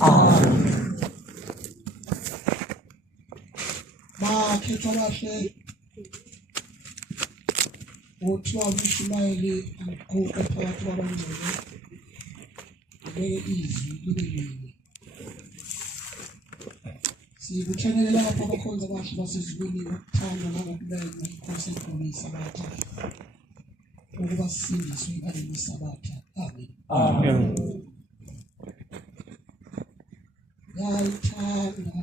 Amen. Bakhetha abahle uthiwa uShumayeli akuqoqa phakathi kwabangcwele ubeke izwi libe linye sikuthekelela lapha abakhonza abahle basezulwini ukuthanda nokubeka inkosi enkulu Sabatha ukuba sisindiswe ngaleli Sabatha. Amen. Amen. Yayithanda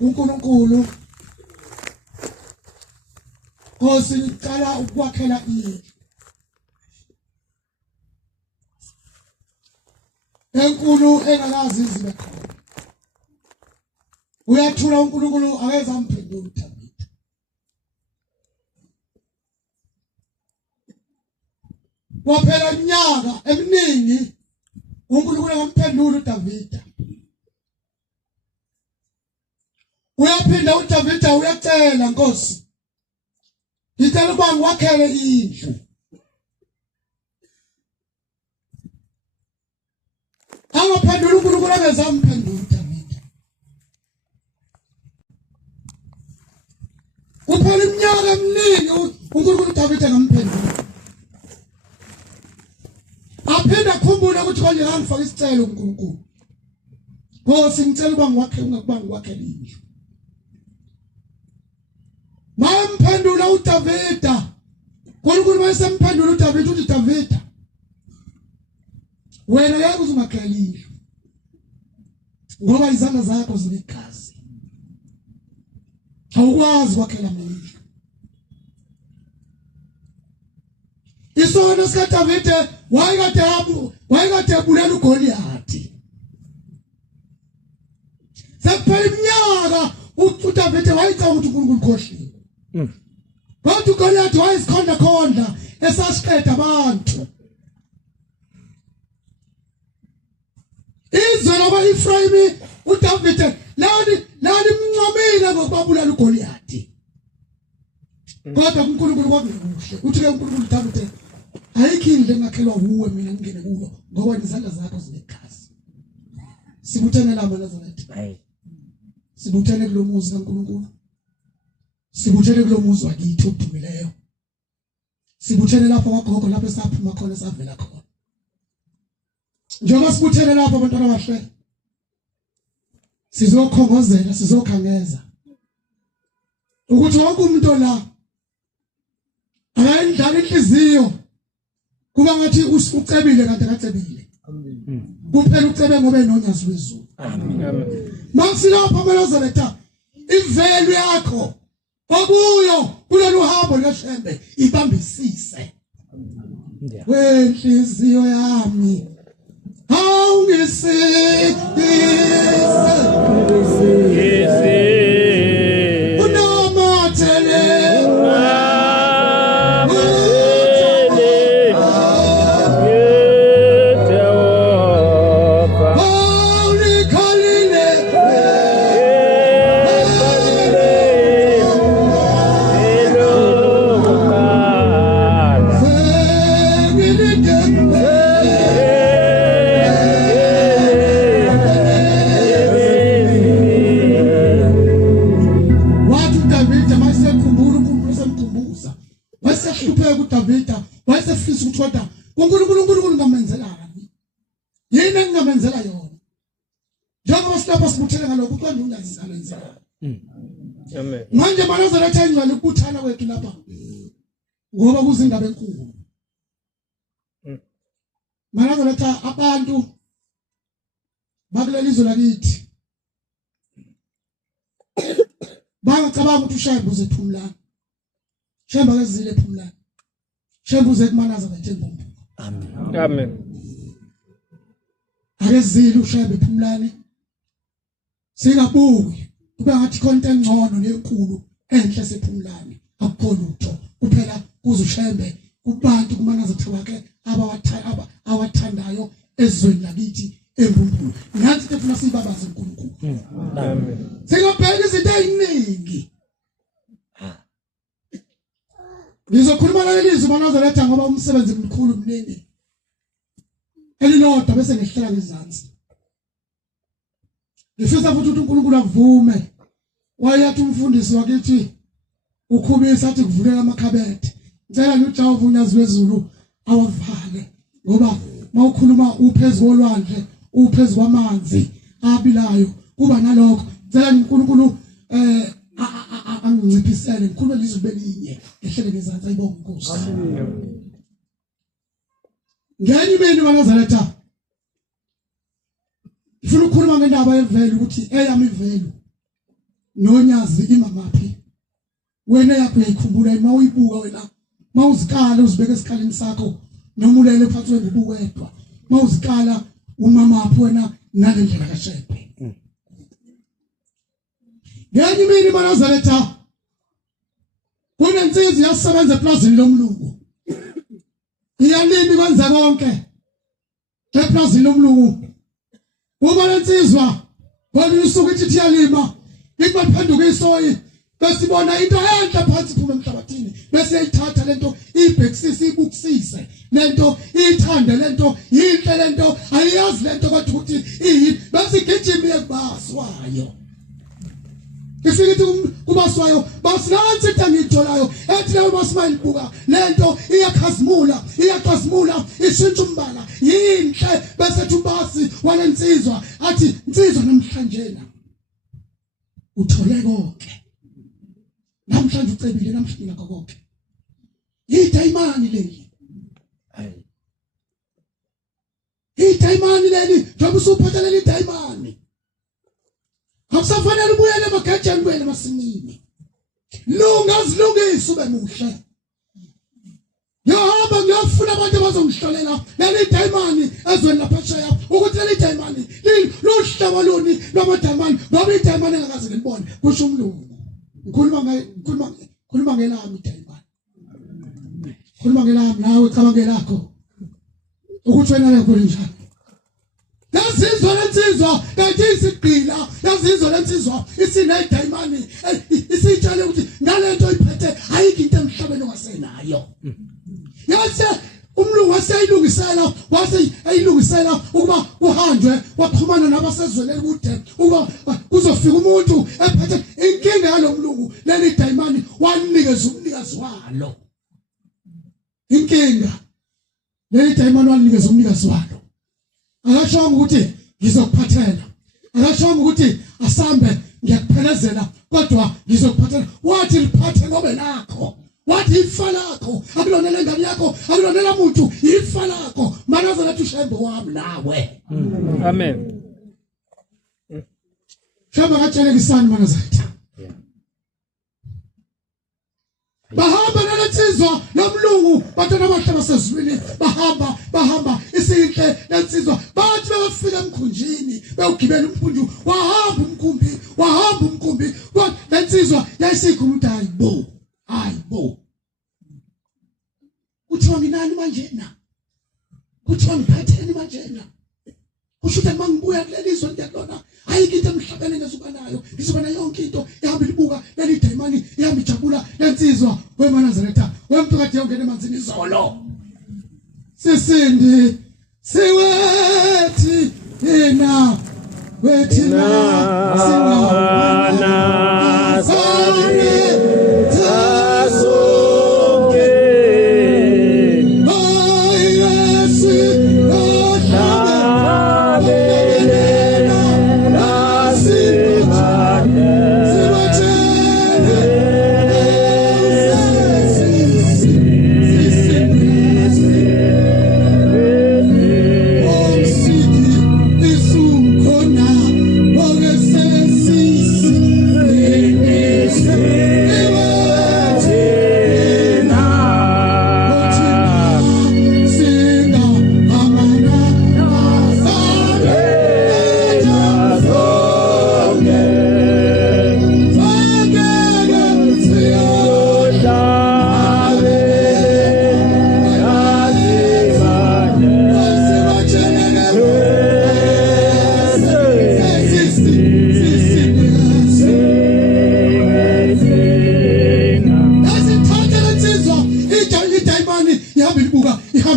uNkulunkulu Nkosi ngicela ukwakhela indlu enkulu engalazi izibe khona uyathula uNkulunkulu akeza amphendula uDavida waphela iminyaka eminingi uNkulunkulu akamphendula uDavida uyaphinda uDavida uyacela Nkosi ngicela ukuba ngiwakhele indlu angaphendula uNkulunkulu akezamphendula uDavida kuphela iminyaka eminingi uNkulunkulu uDavida ngamphendula aphinda akhumbula ukuthi konje ngangifaka isicelo uNkulunkulu Nkosi ngicela ukuba ngiwakhele indlu Mamphendula uDavida uNkulunkulu mayesemphendula uDavida uthi Davida wena yeke uzingakhela indlu ngoba izandla zakho zinegazi awukwazi ukwakhela indlu isono sikaDavida wayekade ebulela uGoliathi sephela iminyaka uDavida wayicela ukuthi uNkulunkulu khohliwe Kodwa uGoliathi wayesikhonda esasiqeda abantu izwe labaEfrayimi uDavida lani mncomile ngokubabulala uGoliathi kodwa uNkulunkulu kwakuhle uthi ke uNkulunkulu uDavida ayikho indlu engakhelwa kuwe mina ngingene kuyo ngoba izandla zakho zinegazi sibuthene la Nazareth sibuthene kulomuzi kaNkulunkulu sibuthene kulomuzi wakithi odumileyo sibuthene lapho kwagogo lapho esaphuma khona savela khona njengoba sibuthene lapho abantwana abahle sizokhongozela sizokhangeza ukuthi wonke umuntu la akayindlala inhliziyo kuba ngathi ucebile kanti akacebile kuphela ucebe ngoba enonyazi wezulu amen masilapha eNazareth ivelu yakho okuyo kulolu hambo leshembe ibambisise wenhliziyo yami awungisikise unomathele ngiyazwisisa ukuthi kodwa uNkulunkulu ngamenzelani yini engamenzela yona njengoba silapha sibuthele ngalokho uqonda unyazisalenzela Amen. manje manazaretha ingcwele ukuthana kwethu lapha ngoba kuzindaba enkulu manazaretha abantu bakuleli izwe lakithi bangacabanga ukuthi uShembe uzephumlana Shembe akezile ephumlana Shembe uze kumanaza bethembombo Amen. akezile uShembe ephumlane singabuki kube ngathi konke engcono nenkulu enhle sephumlane akukhona utho kuphela kuze uShembe kubantu kumanaza thwake awathandayo ezweni lakithi embumbulu nansi tefuna sibabaze uNkulunkulu Amen. singabheka izinto eziningi ngizokhuluma lelizwi manazaretha ngoba umsebenzi mkhulu mningi elilodwa bese ngihlela ngezansi ngifisa futhi ukuthi uNkulunkulu avume wayathi umfundisi wakithi ukhubisa athi kuvuleka amakhabethe ngicela uJehova unyazi wezulu awavale ngoba mawukhuluma uphezulu kolwandle uphezulu kwamanzi abilayo kuba nalokho ngicela uNkulunkulu anginciphisele ngikhuluma lizwi belinye ehlele ngezansi ayibonga inkosi ngeni mina manazaretha ngifuna ukukhuluma ngendaba yevelu ukuthi eyami ivelu nonyazi imamaphi wena yakho uyikhumbula uma uyibuka wena mawuzikala uzibeke esikhaleni sakho noma ulele phansi wengubuko wedwa mawuzikala umamaphi wena nalendlela kaShembe ngeni mina manazaretha kunensizwe yasebenza eplazini lomlungu iyalimi kwenza konke eplazini lomlungu uma lensizwa bona usuku ithi iyalima ikuphenduka isoyi besibona into enhle phansi phuma emhlabathini bese iyithatha lento ibhekisise ibukisise lento ithande lento yinhle lento ayiyazi lento kodwa ukuthi iyi bese igijima ekubaswayo Ifike kubaswayo basinansi into ngitholayo ethi leyo basimali buka lento iyaqhazimula ishintsha umbala yinhle bese thubasi walensizwa athi insizwa namhlanje na uthole konke namhlanje ucebile namhlanje nakho konke idayimani leli njengoba usuphatha leli dayimani akusafanele ubuyele emagajeni ubuyele emasimini lungazilungisa ube muhle ngiyahamba ngiyafuna abantu abazongihlolela leli dayimani ezweni laphesheya ukuthi leli dayimani luhlaba luni lwamadayimani ngoba idayimani engakaze ngilibone kusho umlungu ngikhuluma ngelami idayimani khuluma ngelami nawe cabanga lakho ukuthi wena yakho njani yazizwa lensizwa kanti isigqila yazizwa lensizwa isinedayimani isitshale ukuthi ngalento iphethe ayikho into emhlabeni ongasenayo yase umlungu waseyilungisela ukuba kuhanjwe waxhumana nabasezweni elikude ukuba kuzofika umuntu ephethe inkinga yalomlungu leli dayimani wanikeza umnikazi walo inkinga leli dayimani wanikeza umnikazi walo akashonga ukuthi ngizokuphathela akashonga ukuthi asambe ngiyakuphelezela kodwa ngizokuphathela wathi liphathe ngobe lakho wathi ifa lakho akulonela ingane yakho akulonela umuntu ifa lakho manazaretha uShembe wami nawe Amen. Shembe akatshele kisani manazaretha bahamba nalensizwa nomlungu batona abahlaba sezwini bahamba isinhle lensizwa bathi bafika emkhunjini bewugibela umkhunju wahamba umkhumbi lensizwa yayisikhuluma hayibo kuthiwa nginani manje na kuthiwa ngiphatheni manje na kusho ukuthi mangibuya kulelizwe ngiyakona ayikho into emhlabeni engezuka nayo ngizoba nayo yonke into ehamba libuka leli dayimani ihamba ijabula lensizwa wemanazaretha wemntu kade yongena emanzini izolo sisindi siwethi yena wethina singabana sare tasonke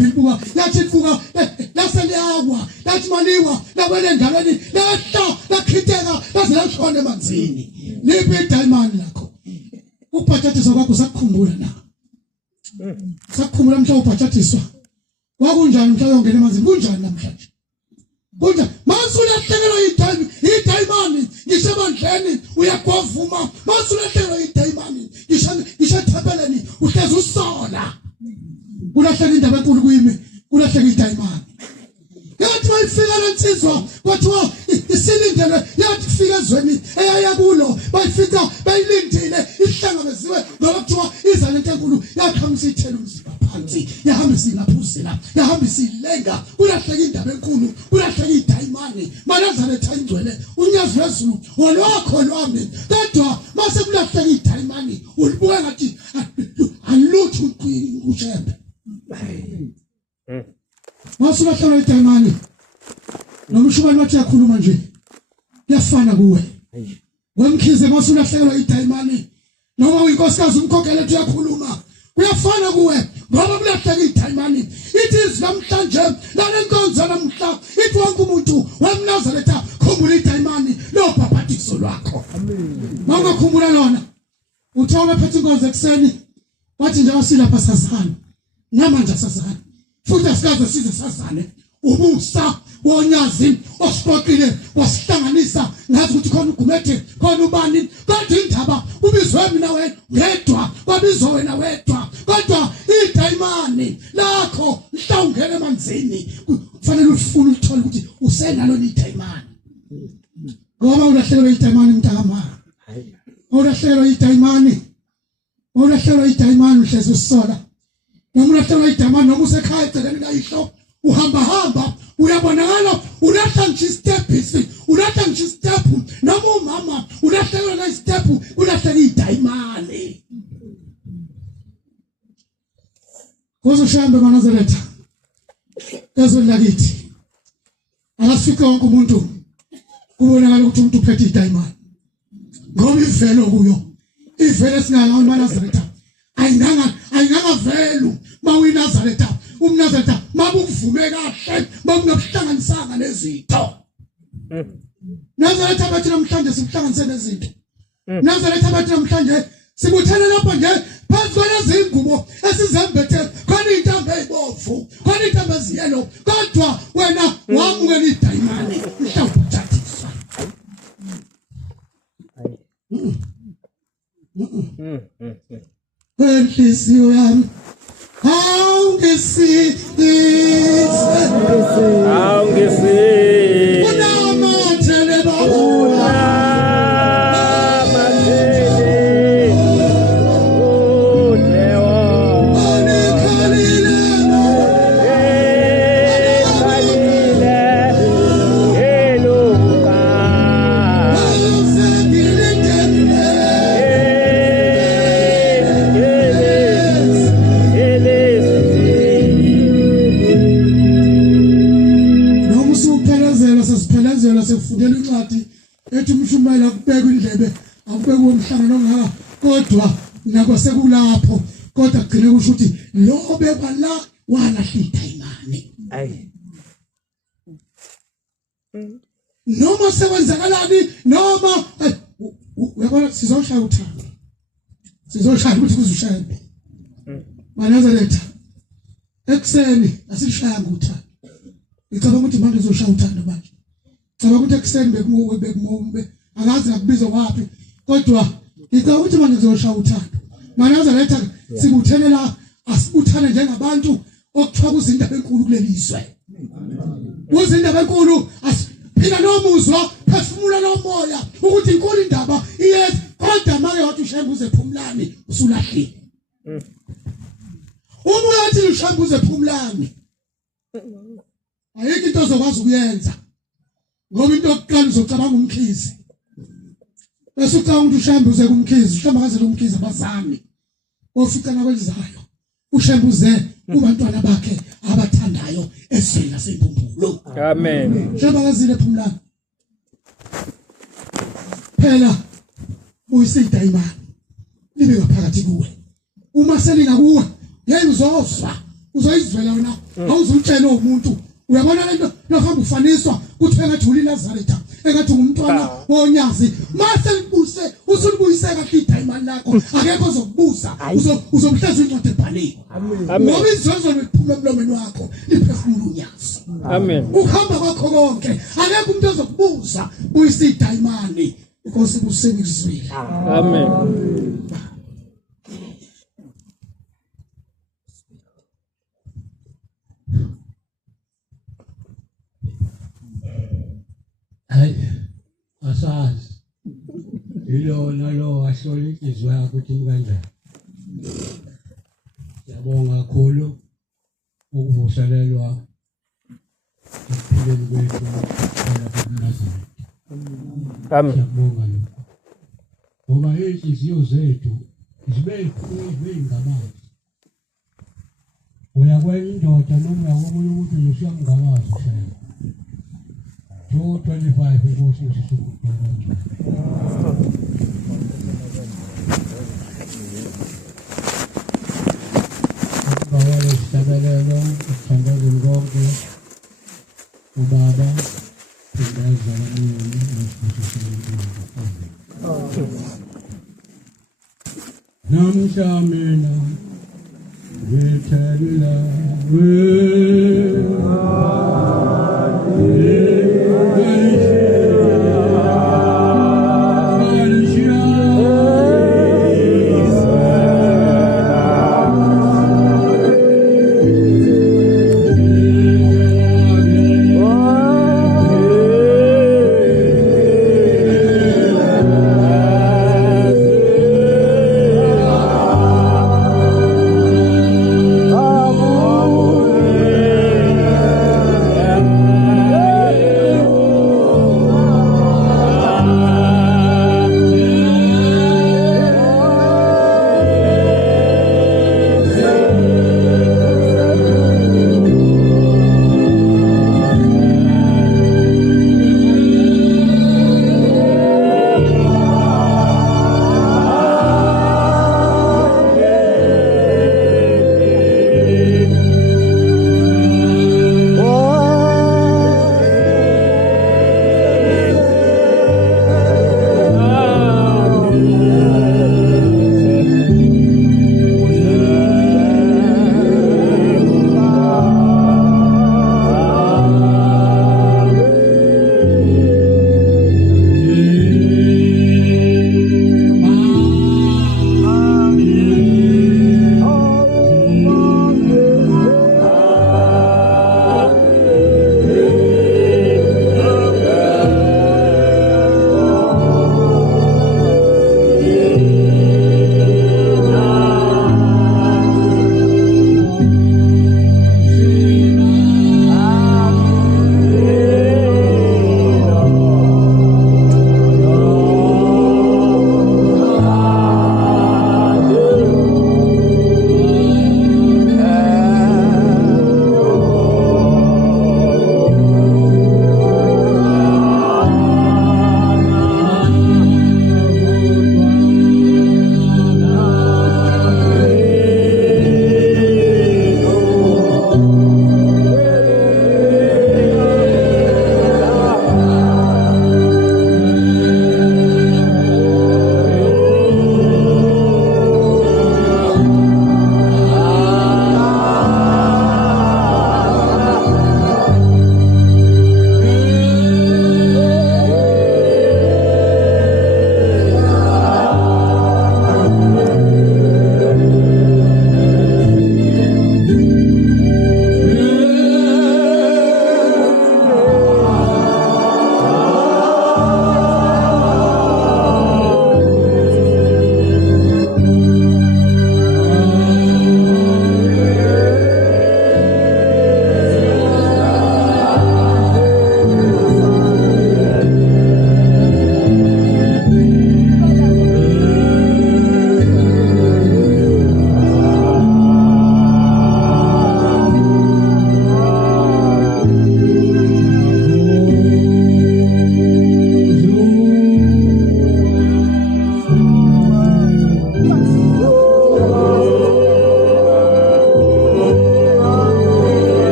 phambili buka yathi buka laseliyawa lathi maliwa labele endaweni lakhitheka laze lashona emanzini liphi idayimani lakho ubhathatiswa kwakho sakukhumbula na sakukhumbula mhla ubhathatiswa wakunjani mhla uyongena emanzini kunjani namhlanje kunjani masulahlekelwa idayimani ngisho ebandleni uyagovuma masulahlekelwa idayimani ngisho ethempeleni uhlezi usola kulahleka indaba enkulu kuyimi kulahleka idayimani yathi mayifika lensizwa kwathiwa isilindele yathi kufika ezweni eyaya kulo bayifika bayilindile ihlangabeziwe ngoba kuthiwa iza lento enkulu yakhamisa ithela umzimba phansi yahambisa ingaphuzela yahambisa ilenga kulahleka indaba enkulu kulahleka idayimani maNazaretha ingcwele unyazo wezulu wolwakho lwami kodwa mase kulahleka idayimani ulibuka ngathi alutho ushembe masulahleka idayimani nomshubani wathi yakhuluma nje yafana kuwe wemkhize masulahlekelwa idayimani noma uyinkosikazi umkhokhele ethi uyakhuluma kuyafana kuwe ngoba kulahleka idayimani ithi namhlanje lalenkonzo namhla ithi wonke umuntu weMnazaretha khumbula idayimani lobhabhatiso lwakho mawungakhumbula lona uthola phethe inkonzo ekseni wathi nje wasilapha sazana namanje sazana futhi asikaze size sazane umusa wonyazi osiqoqile wasihlanganisa ngathi ukuthi khona uGumede khona ubani kodwa indaba ubizwe mina wena ngedwa kwabizwa wena wedwa kodwa idayimani lakho mhlawungena emanzini kufanele ufune uthola ukuthi usenalo idayimani ngoba ulahlekelwe idayimani mntama ulahlekelwe idayimani uhlezi usola noma ulahlekelwe idayimani noma usekhaya eceleni kayihlo uhamba uyabonakala ulahla nje stepisi ulahla nje step noma umama ulahlekelwa na step ulahleka idayimani kozo shambe maNazaretha ezweni lakithi akafika wonke umuntu kubonakala ukuthi umuntu uphethe idayimani ngoba ivelo kuyo ivelo singalawo maNazaretha ayinganga velu mawuyiNazaretha uMnazaretha mabuvume kahle mawungahlanganisanga nezitho Nazaretha bathi namhlanje sikuhlanganise nezinto Nazaretha bathi namhlanje sibuthele lapha nje phansi kwezingubo esizembethe khona intambo ezibovu khona intambo eziyelo kodwa wena wamukela idayimani mhlawumthathisa Enhlisiyo yami sekufundela incwadi ethi umshumayela kubeka indlebe akubeka umhlangano ngaka kodwa nako sekulapho kodwa kugcine kusho ukuthi lo beba la walahla idayimani noma sekwenzakalani noma uyabona sizoshaya uthando sizoshaya ukuthi kuzushayebe maNazaretha ekseni asishaya ngothando ngicabanga ukuthi manje uzoshaya uthando manje Saba ukuthi ekseni bekumube akazi akubiza wapi kodwa ngicabanga ukuthi manje ngizoshaya uthando maNazaretha sibuthelela asibuthane njengabantu okuthiwa kuzindaba enkulu kulelizwe kuzindaba enkulu asiphila nomuzwa phefumula nomoya ukuthi inkulu indaba iyeza kodwa make wathi uShembuze Phumlani usulahlile umoya wathi uShembuze Phumlani ayikho into ozokwazi ukuyenza ngoba into yokuqala uzocabanga umkhizi bese ucabanga ukuthi uShembuze kumkhizi uhlamba kaze lomkhizi abazami oficana kwelizayo uShembuze kubantwana bakhe abathandayo esizweni lasemphumbulo amen sheba kazile Phumlani phela uyisidayimani libe ngaphakathi kuwe uma selinga kuwe ngeke uzozwa uzoyizwela wena awuzumtshela umuntu uyabona lento lohamba ufaniswa kuthiwe ngathi uLazarus engathi ngumntwana wonyazi mase libuse usulibuyise kahle idayimani lakho akekho ozokubuza uzomhleza incwadi ebhaliwe ngoba izozo liphuma emlomeni wakho liphefumula unyazi amen ukuhamba kwakho konke akekho umuntu ozokubuza buyisa idayimani inkosi kuseni kuzwile amen hayi asazi ilo nalo ahlola inhliziyo yakho ukuthi kanjani siyabonga kakhulu ukuvuselelwa ukuphileni kwethu lapha eNazareth amen siyabonga lokho ngoba inhliziyo zethu zibe ngamanzi uyakwenza indoda noma uyakomunye ukuthi usiyamngabaza kushaya 225 inkosi isisukuqala bawale sitabelelo sithandele konke ubaba indaza yami namhla mina ngithela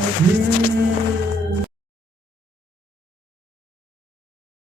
Yeah.